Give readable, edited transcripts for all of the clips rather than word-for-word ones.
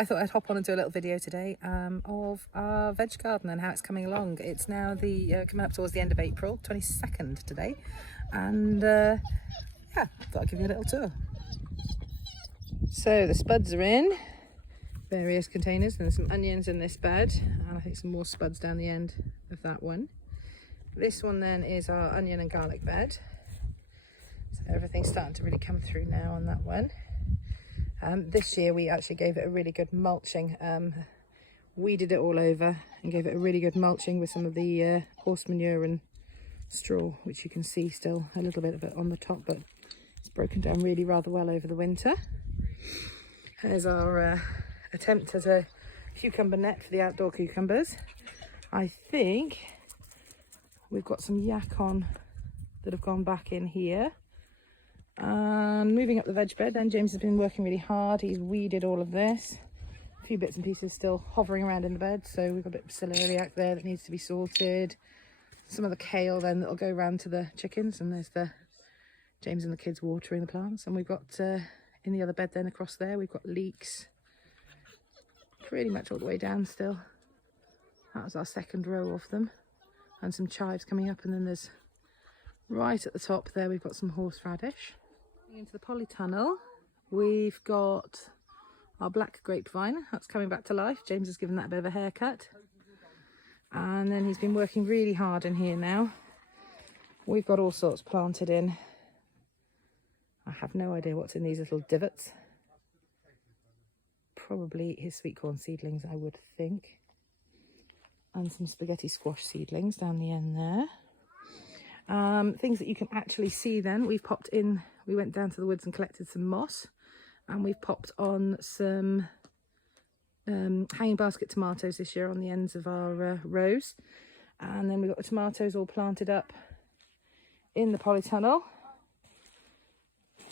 I thought I'd hop on and do a little video today of our veg garden and how it's coming along. It's now the coming up towards the end of April, 22nd today, and yeah, thought I'd give you a little tour. So the spuds are in various containers, and there's some onions in this bed, and I think some more spuds down the end of that one. This one then is our onion and garlic bed. So everything's starting to really come through now on that one. This year we actually gave it a really good mulching, weeded it all over and gave it a really good mulching with some of the horse manure and straw, which you can see still a little bit of it on the top, but it's broken down really rather well over the winter. There's our attempt at a cucumber net for the outdoor cucumbers. I think we've got some yak on that have gone back in here. And moving up the veg bed, then James has been working really hard. He's weeded all of this. A few bits and pieces still hovering around in the bed, so we've got a bit of celeriac there that needs to be sorted. Some of the kale then that'll go around to the chickens, and there's the James and the kids watering the plants. And we've got in the other bed then across there, we've got leeks pretty much all the way down still. That was our second row of them, and some chives coming up, and then there's right at the top there we've got some horseradish. Into the polytunnel we've got our black grapevine that's coming back to life. James has given that a bit of a haircut, and then he's been working really hard in here now. We've got all sorts planted in. I have no idea what's in these little divots. Probably his sweet corn seedlings, I would think, and some spaghetti squash seedlings down the end there. Things that you can actually see then, we've popped in, we went down to the woods and collected some moss, and we've popped on some hanging basket tomatoes this year on the ends of our rows. And then we've got the tomatoes all planted up in the polytunnel.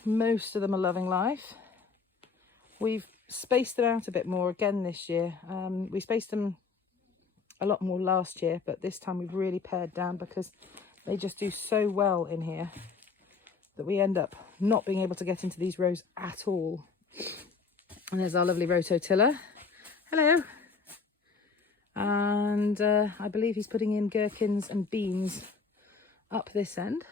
Most of them are loving life. We've spaced them out a bit more again this year. We spaced them a lot more last year, but this time we've really pared down because they just do so well in here that we end up not being able to get into these rows at all. And there's our lovely rototiller. Hello. And I believe he's putting in gherkins and beans up this end.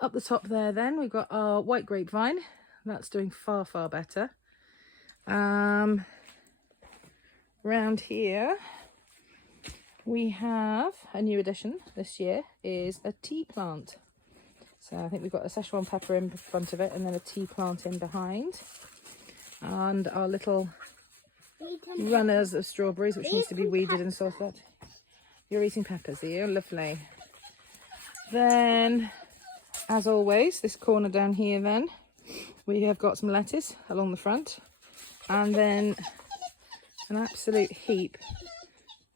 Up the top there then we've got our white grapevine. That's doing far, far better. Round here we have a new addition this year, is a tea plant. So I think we've got a Szechuan pepper in front of it and then a tea plant in behind. And our little runners of strawberries, which needs to be weeded and sorted out. You're eating peppers, are you? Lovely. Then, as always, this corner down here then, we have got some lettuce along the front. And then an absolute heap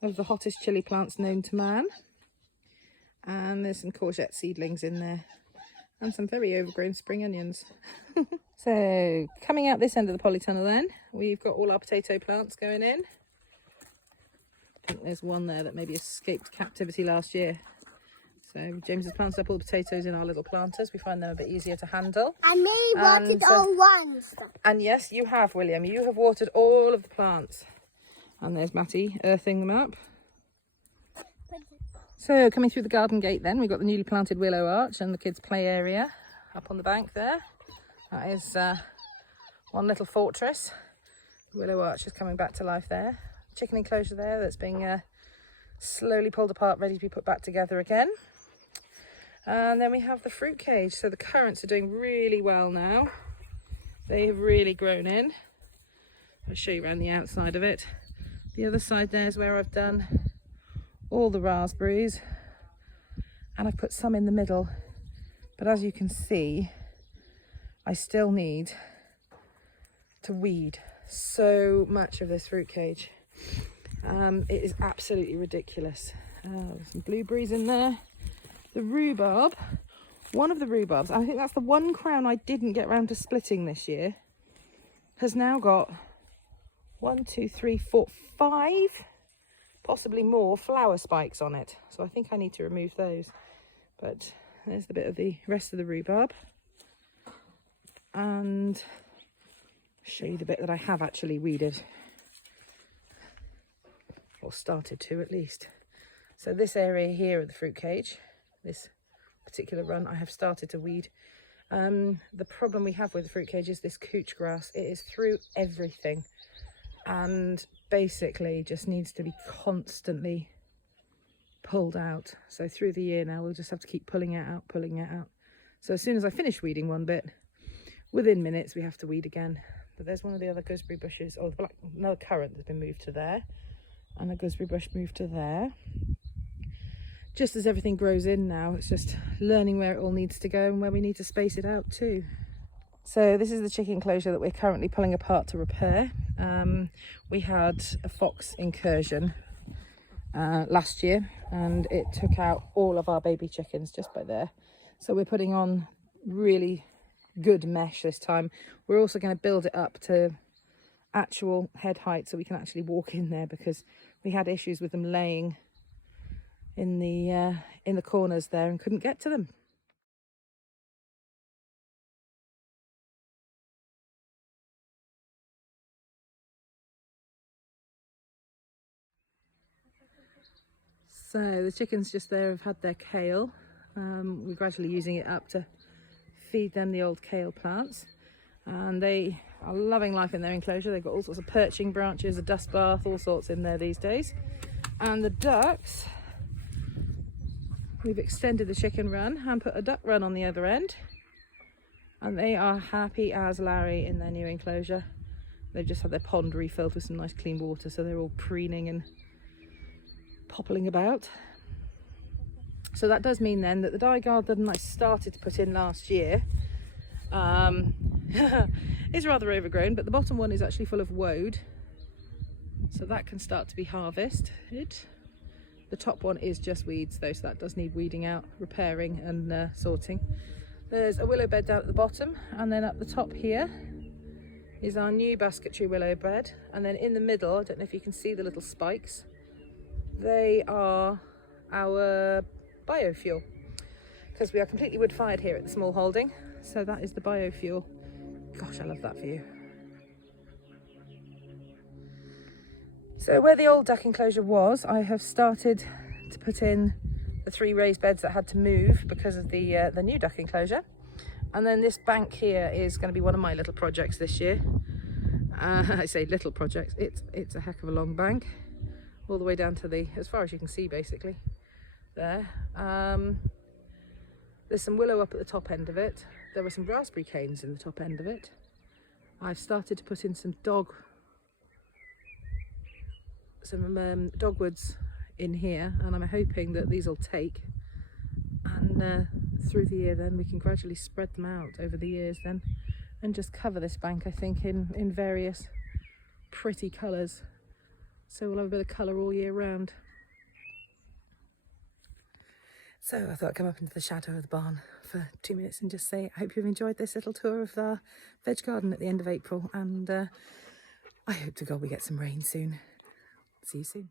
of the hottest chili plants known to man. And there's some courgette seedlings in there and some very overgrown spring onions. So coming out this end of the polytunnel then, we've got all our potato plants going in. I think there's one there that maybe escaped captivity last year. So James has planted up all the potatoes in our little planters. We find them a bit easier to handle. And me watered all ones. And yes, you have, William. You have watered all of the plants. And there's Matty earthing them up. So coming through the garden gate then, we've got the newly planted willow arch and the kids' play area up on the bank there. That is one little fortress. The willow arch is coming back to life there. Chicken enclosure there that's being slowly pulled apart, ready to be put back together again. And then we have the fruit cage. So the currants are doing really well now. They have really grown in. I'll show you around the outside of it. The other side there is where I've done all the raspberries, and I've put some in the middle, but as you can see I still need to weed so much of this fruit cage. It is absolutely ridiculous. Some blueberries in there. The rhubarb, one of the rhubarbs, I think that's the one crown I didn't get round to splitting this year, has now got 1, 2, 3, 4, 5, possibly more flower spikes on it. So I think I need to remove those. But there's the bit of the rest of the rhubarb. And show you the bit that I have actually weeded. or started to at least. So this area here of the fruit cage, this particular run, I have started to weed. The problem we have with the fruit cage is this couch grass. It is through everything and basically just needs to be constantly pulled out. So through the year now we'll just have to keep pulling it out, pulling it out. So as soon as I finish weeding one bit, within minutes we have to weed again. But there's one of the other gooseberry bushes, or another currant that's been moved to there, and a gooseberry bush moved to there. Just as everything grows in now, it's just learning where it all needs to go and where we need to space it out too. So this is the chicken enclosure that we're currently pulling apart to repair. We had a fox incursion last year and it took out all of our baby chickens just by there. So we're putting on really good mesh this time. We're also going to build it up to actual head height so we can actually walk in there, because we had issues with them laying in the corners there and couldn't get to them. So the chickens just there have had their kale. We're gradually using it up to feed them the old kale plants, and they are loving life in their enclosure. They've got all sorts of perching branches, a dust bath, all sorts in there these days. And the ducks, we've extended the chicken run and put a duck run on the other end, and they are happy as Larry in their new enclosure. They've just had their pond refilled with some nice clean water, so they're all preening and poppling about. So that does mean then that the dye garden I started to put in last year is rather overgrown, but the bottom one is actually full of woad, so that can start to be harvested. The top one is just weeds though, so that does need weeding out, repairing and sorting. There's a willow bed down at the bottom, and then up the top here is our new basketry willow bed, and then in the middle, I don't know if you can see the little spikes, they are our biofuel, because we are completely wood fired here at the Smallholding, so that is the biofuel. Gosh, I love that view. So where the old duck enclosure was, I have started to put in the 3 raised beds that had to move because of the new duck enclosure. And then this bank here is going to be one of my little projects this year. I say little projects, it's a heck of a long bank, all the way down to as far as you can see basically. There. There's some willow up at the top end of it. There were some raspberry canes in the top end of it. I've started to put in some dogwoods in here, and I'm hoping that these will take, and through the year then we can gradually spread them out over the years then and just cover this bank, I think, in various pretty colours, so we'll have a bit of colour all year round. So I thought I'd come up into the shadow of the barn for 2 minutes and just say I hope you've enjoyed this little tour of our veg garden at the end of April, and I hope to God we get some rain soon. See you soon.